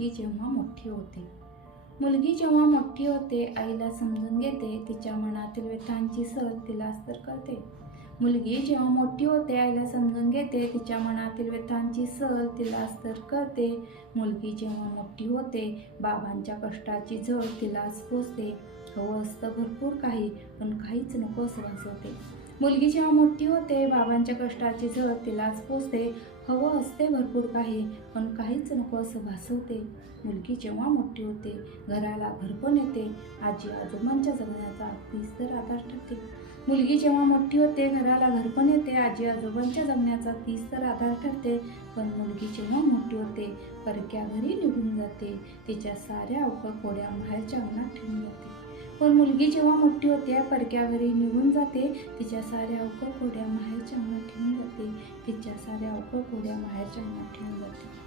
मुलगी जेव्हा मोठी होते. मुलगी जेव्हा मोठी होते आईला समजून घेते तिच्या मनातील व्यथांची सहल तिला अस्तर करते. मुलगी जेव्हा मोठी होते आईला समजून घेते तिच्या मनातील व्यथांची सहल तिला अस्तर करते. मुलगी जेव्हा मोठी होते बाबांच्या कष्टाची झळ तिला पोचते हवं असतं भरपूर काही पण काहीच नको असं भासवते मुलगी जेव्हा मोठी होते बाबांच्या कष्टाची झळ तिलाच पोचते. हवं असते भरपूर काही पण काहीच नको असं भासवते. मुलगी जेव्हा मोठी होते घराला घरपण येते आजी आजोबांच्या जगण्याचा अगदीच तर आधार ठरते. मुलगी जेव्हा मोठी होते घराला घरपण येते आजी आजोबांच्या जगण्याचा तीच तर आधार ठरते. पण मुलगी जेव्हा मोठी होते परक्या घरी निघून जाते. तिच्या साऱ्या अवकळ कोड्या बाहेरच्या अंगणात ठेवून जाते. पण मुलगी जेव्हा मोठी होते परक्या घरी निघून जाते. तिच्या साऱ्या अवघड कोड्या माहेरच्या अंगणात ठेवून जाते. तिच्या साऱ्या अवघड कोड्या माहेरच्या अंगणात ठेवून जाते.